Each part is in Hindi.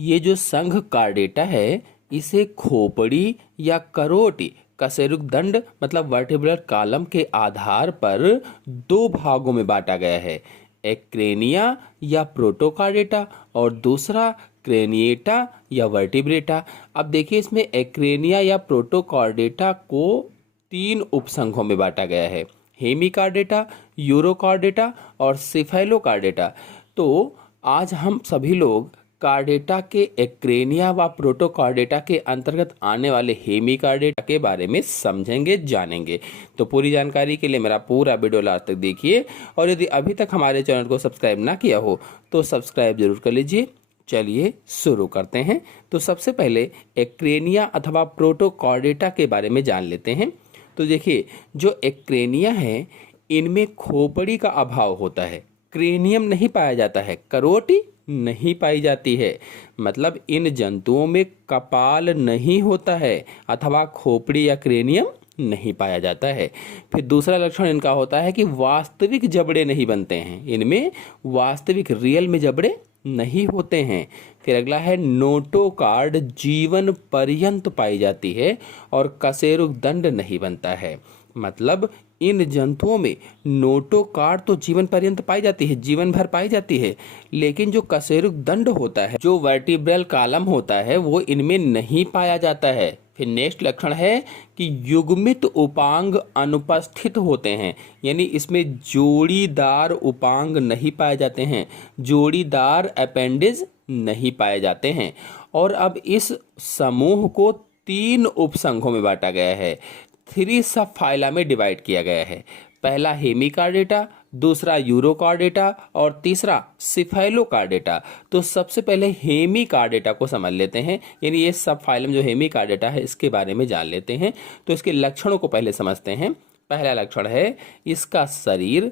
ये जो संघ कार्डेटा है इसे खोपड़ी या करोटी कशेरुकदंड मतलब वर्टिब्रल कॉलम के आधार पर दो भागों में बांटा गया है, एक क्रेनिया या प्रोटोकार्डेटा और दूसरा क्रेनिएटा या वर्टिब्रेटा। अब देखिए इसमें एक्रेनिया या प्रोटोकार्डेटा को तीन उपसंघों में बांटा गया है, हेमिकार्डेटा, यूरोकार्डेटा और सिफेलोकार्डेटा। तो आज हम सभी लोग कार्डेटा के एक्रेनिया व प्रोटोकार्डेटा के अंतर्गत आने वाले हेमिकार्डेटा के बारे में समझेंगे, जानेंगे। तो पूरी जानकारी के लिए मेरा पूरा वीडियो लास्ट तक देखिए और यदि अभी तक हमारे चैनल को सब्सक्राइब ना किया हो तो सब्सक्राइब जरूर कर लीजिए। चलिए शुरू करते हैं। तो सबसे पहले एक्रेनिया अथवा प्रोटोकार्डेटा के बारे में जान लेते हैं। तो देखिए जो एक्रेनिया है इनमें खोपड़ी का अभाव होता है, क्रेनियम नहीं पाया जाता है, करोटी नहीं पाई जाती है, मतलब इन जंतुओं में कपाल नहीं होता है अथवा खोपड़ी या क्रेनियम नहीं पाया जाता है। फिर दूसरा लक्षण इनका होता है कि वास्तविक जबड़े नहीं बनते हैं, इनमें वास्तविक रियल में जबड़े नहीं होते हैं। फिर अगला है नोटोकार्ड जीवन पर्यंत पाई जाती है और कशेरुकदंड नहीं बनता है, मतलब इन जंतुओं में नोटोकार्ड तो जीवन पर्यंत पाई जाती है, जीवन भर पाई जाती है, लेकिन जो कशेरुकदंड होता है, जो वर्टिब्रल कॉलम होता है, वो इनमें नहीं पाया जाता है। फिर नेक्स्ट लक्षण है कि युग्मित उपांग अनुपस्थित होते हैं, यानी इसमें जोड़ीदार उपांग नहीं पाए जाते हैं, जोड़ीदार अपेंडिज नहीं पाए जाते हैं। और अब इस समूह को तीन उपसंघों में बांटा गया है, 3 सब फाइला में डिवाइड किया गया है। पहला हेमिकार्डेटा, दूसरा यूरोकार्डेटा और तीसरा सिफेलोकार्डेटा। तो सबसे पहले हेमिकार्डेटा को समझ लेते हैं, यानी ये सब फाइलम जो हेमिकार्डेटा है इसके बारे में जान लेते हैं। तो इसके लक्षणों को पहले समझते हैं। पहला लक्षण है इसका शरीर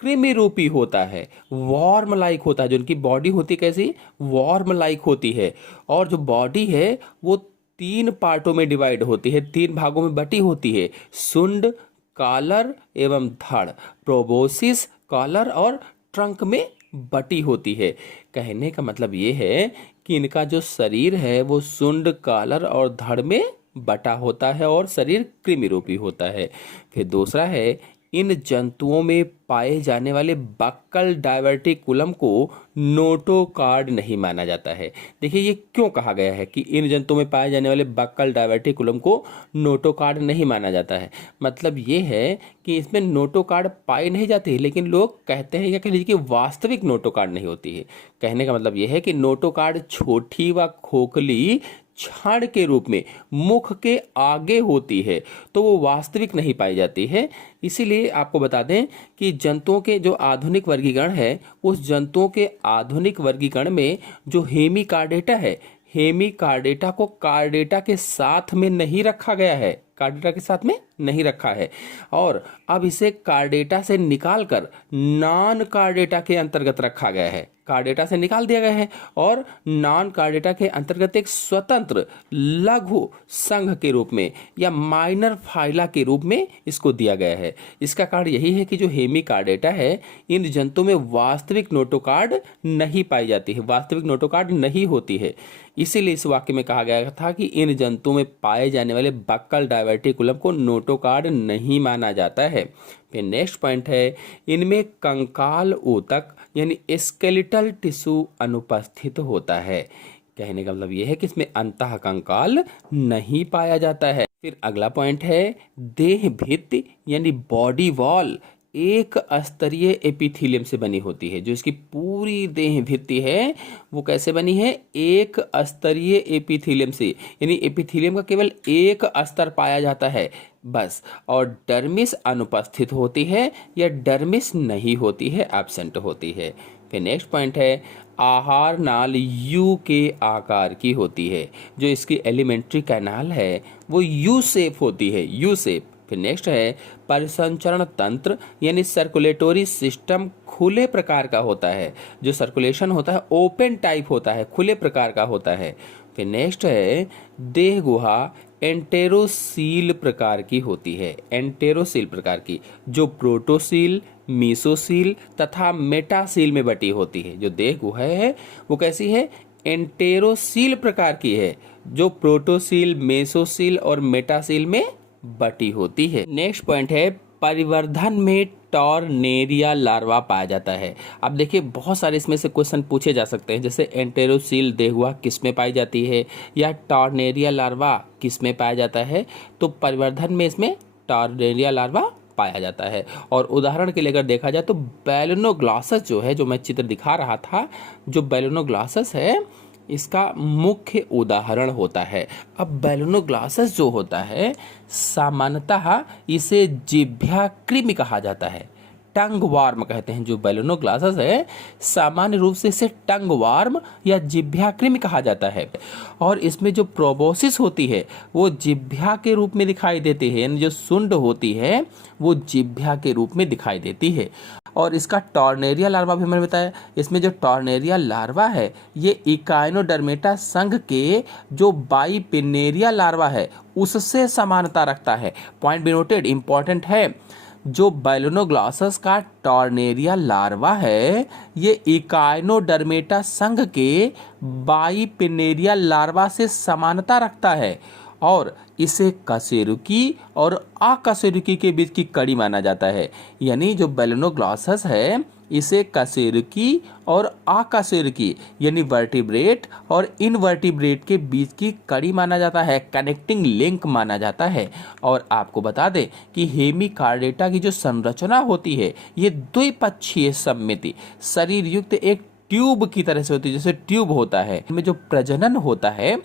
कृमि रूपी होता है, वॉर्म लाइक होता है। जो इनकी बॉडी होती है कैसी, वॉर्म लाइक होती है। और जो बॉडी है वो 3 पार्टों में डिवाइड होती है, 3 भागों में बटी होती है, सुंड, कॉलर एवं धड़, प्रोबोसिस, कॉलर और ट्रंक में बटी होती है। कहने का मतलब ये है कि इनका जो शरीर है वो सुंड, कॉलर और धड़ में बटा होता है और शरीर कृमि रूपी होता है। फिर दूसरा है इन जंतुओं में पाए जाने वाले बक्कल डायवर्टिकुलम को नोटोकार्ड नहीं माना जाता है। देखिए ये क्यों कहा गया है कि इन जंतुओं में पाए जाने वाले बक्कल डायवर्टिकुलम को नोटोकार्ड नहीं माना जाता है। मतलब ये है कि इसमें नोटोकार्ड पाई नहीं जाती है, लेकिन लोग कहते हैं या कह लीजिए कि वास्तविक नोटोकार्ड नहीं होती है। कहने का मतलब ये है कि नोटोकार्ड छोटी व खोखली छाड़ के रूप में मुख के आगे होती है, तो वो वास्तविक नहीं पाई जाती है। इसीलिए आपको बता दें कि जंतुओं के जो आधुनिक वर्गीकरण है, उस जंतुओं के आधुनिक वर्गीकरण में जो हेमिकार्डेटा है, हेमिकार्डेटा को कार्डेटा के साथ में नहीं रखा गया है, कार्डेटा के साथ में नहीं रखा है, और अब इसे कार्डेटा से निकालकर नॉन कार्डेटा के अंतर्गत रखा गया है। कार्डेटा से निकाल दिया गया है और नॉन कार्डेटा के अंतर्गत एक स्वतंत्र लघु संघ के रूप में या माइनर फाइला के रूप में इसको दिया गया है। इसका कारण यही है कि जो हेमिकार्डेटा है इन जंतुओं में वास्तविक नोटोकार्ड नहीं पाई जाती है, वास्तविक नोटोकार्ड नहीं होती है। इसीलिए इस वाक्य में कहा गया था कि इन जंतुओं में पाए जाने वाले बक्कल डायवर्टिकुलम को नोटोकार्ड नहीं माना जाता है। फिर नेक्स्ट पॉइंट है इनमें कंकाल ऊतक यानी स्केलेटल टिश्यू अनुपस्थित होता है। कहने का मतलब यह है कि इसमें अंतः कंकाल नहीं पाया जाता है। फिर अगला पॉइंट है देह भित्ति यानी बॉडी वॉल एक स्तरीय एपिथेलियम से बनी होती है। जो इसकी पूरी देह भित्ति है वो कैसे बनी है, एक स्तरीय एपिथेलियम से, यानी एपिथेलियम का केवल एक स्तर पाया जाता है बस, और डर्मिस अनुपस्थित होती है या डर्मिस नहीं होती है, एब्सेंट होती है। फिर नेक्स्ट पॉइंट है आहार नाल यू के आकार की होती है। जो इसकी एलिमेंट्री कैनाल है वो यू शेप होती है, यू शेप। फिर नेक्स्ट है परिसंचरण तंत्र यानी सर्कुलेटरी सिस्टम खुले प्रकार का होता है। जो सर्कुलेशन होता है ओपन टाइप होता है, खुले प्रकार का होता है। फिर नेक्स्ट है देह गुहा एंटेरोसील प्रकार की होती है, एंटेरोसील प्रकार की, जो प्रोटोसील, मीसोसील तथा मेटासील में बटी होती है। जो देह गुहा है वो कैसी है, एंटेरोसील प्रकार की है, जो प्रोटोसील, मेसोसील और मेटासील में बटी होती है। नेक्स्ट पॉइंट है, परिवर्धन में टॉर्नेरिया लार्वा पाया जाता है। अब देखिए बहुत सारे इसमें से क्वेश्चन पूछे जा सकते हैं, जैसे एंटेरोसील देहुआ किस में पाई जाती है, या टॉर्नेरिया लार्वा किस में पाया जाता है। तो परिवर्धन में इसमें टॉर्नेरिया लार्वा पाया जाता है। और उदाहरण के लिए अगर देखा जाए तो बैलोनोग्लासस जो है, जो मैं चित्र दिखा रहा था, जो बैलोनोग्लासस है इसका मुख्य उदाहरण होता है। अब बैलोनोग्लासस जो होता है सामान्यतः इसे जिह्वा कृमि कहा जाता है, टंग वार्म कहते हैं। जो बैलोनोग्लासस है सामान्य रूप से इसे टंग वार्म या जिह्वा कृमि कहा जाता है। और इसमें जो प्रोबोसिस होती है वो जिह्वा के रूप में दिखाई देती है, यानी जो सुंड होती है वो जिह्वा के रूप में दिखाई देती है। और इसका टॉर्नेरिया लार्वा भी मैंने बताया, इसमें जो टॉर्नेरिया लार्वा है ये इकाइनोडर्मेटा संघ के जो बाइपिनेरिया लार्वा है उससे समानता रखता है। पॉइंट बी नोटेड, इंपॉर्टेंट है। जो बैलोनोग्लासस का टॉर्नेरिया लार्वा है ये इकाइनोडर्मेटा संघ के बाइपिनेरिया लार्वा से समानता रखता है और इसे कशेरुकी और अकशेरुकी के बीच की कड़ी माना जाता है। यानी जो बैलोनोग्लासस है इसे कशेरुकी और अकशेरुकी यानी वर्टिब्रेट और इनवर्टिब्रेट के बीच की कड़ी माना जाता है, कनेक्टिंग लिंक माना जाता है। और आपको बता दें कि हेमिकार्डेटा की जो संरचना होती है ये द्विपक्षीय सममिति शरीर युक्त एक ट्यूब की तरह से होती है, जैसे ट्यूब होता है। इनमें जो प्रजनन होता है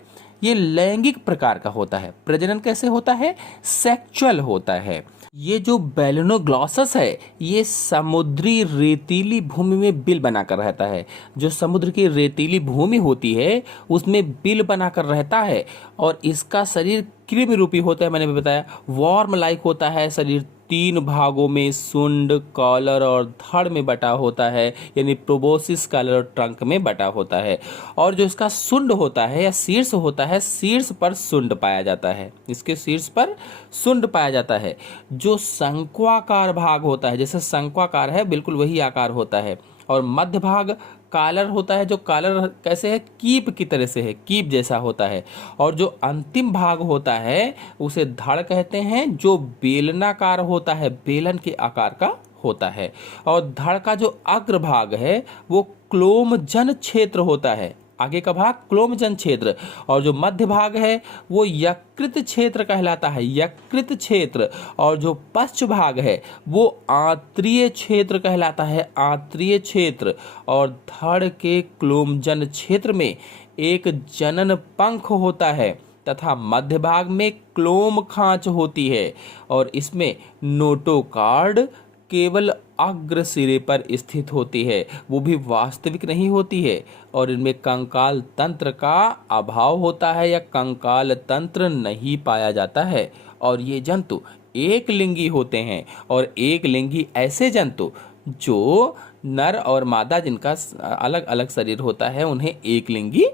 ये लैंगिक प्रकार का होता है। प्रजनन कैसे होता है? सेक्सुअल होता है। ये जो बैलोनोग्लासस है ये समुद्री रेतीली भूमि में बिल बनाकर रहता है। जो समुद्र की रेतीली भूमि होती है उसमें बिल बनाकर रहता है और इसका शरीर कृमि रूपी होता है। मैंने भी बताया वॉर्म लाइक होता है। शरीर 3 भागों में सुंड, कॉलर और धड़ में बटा होता है, यानी प्रोबोसिस, कॉलर और ट्रंक में बटा होता है। और जो इसका सुंड होता है या शीर्ष होता है, शीर्ष पर सुंड पाया जाता है, इसके शीर्ष पर सुंड पाया जाता है। जो शंक्वाकार भाग होता है, जैसे शंक्वाकार है बिल्कुल वही आकार होता है। और मध्य भाग कॉलर होता है। जो कॉलर कैसे है? कीप की तरह से है, कीप जैसा होता है। और जो अंतिम भाग होता है उसे धड़ कहते हैं, जो बेलनाकार होता है, बेलन के आकार का होता है। और धड़ का जो अग्र भाग है वो क्लोमजन क्षेत्र होता है, आगे का भाग क्लोमजन क्षेत्र। और जो मध्य भाग है वो यकृत क्षेत्र कहलाता है, यकृत क्षेत्र। और जो पश्च भाग है वो आंत्रीय क्षेत्र कहलाता है, आंत्रीय क्षेत्र। और धड़ के क्लोमजन क्षेत्र में एक जनन पंख होता है तथा मध्य भाग में क्लोम खांच होती है। और इसमें नोटोकार्ड केवल अग्र सिरे पर स्थित होती है, वो भी वास्तविक नहीं होती है। और इनमें कंकाल तंत्र का अभाव होता है या कंकाल तंत्र नहीं पाया जाता है। और ये जंतु एक लिंगी होते हैं। और एक लिंगी ऐसे जंतु जो नर और मादा जिनका अलग अलग शरीर होता है उन्हें एक लिंगी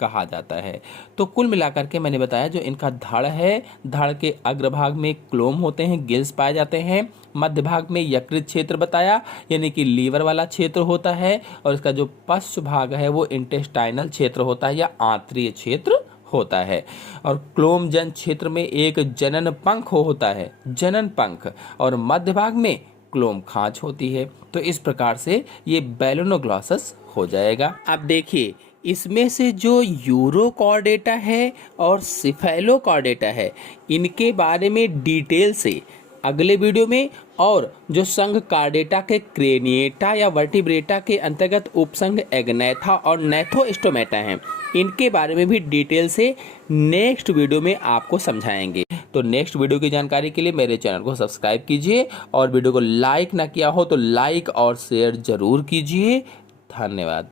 कहा जाता है। तो कुल मिलाकर के मैंने बताया जो इनका धड़ है, धड़ के अग्रभाग में क्लोम होते हैं, गिल्स पाए जाते हैं। मध्य भाग में यकृत क्षेत्र बताया, यानी कि लीवर वाला क्षेत्र होता है। और इसका जो पश्च भाग है वो इंटेस्टाइनल क्षेत्र होता है या आंतरीय क्षेत्र होता है। और क्लोमजन क्षेत्र में एक जनन पंख होता है, जनन पंख। और मध्य भाग में क्लोम खांच होती है। तो इस प्रकार से ये बैलोनोग्लासस हो जाएगा। अब देखिए इसमें से जो यूरोकॉर्डेटा है और सिफेलोकॉर्डेटा है इनके बारे में डिटेल से अगले वीडियो में, और जो संघ कार्डेटा के क्रेनिएटा या वर्टिब्रेटा के अंतर्गत उपसंघ एग्नेथा और नैथोस्टोमेटा हैं इनके बारे में भी डिटेल से नेक्स्ट वीडियो में आपको समझाएंगे। तो नेक्स्ट वीडियो की जानकारी के लिए मेरे चैनल को सब्सक्राइब कीजिए और वीडियो को लाइक ना किया हो तो लाइक और शेयर जरूर कीजिए। धन्यवाद।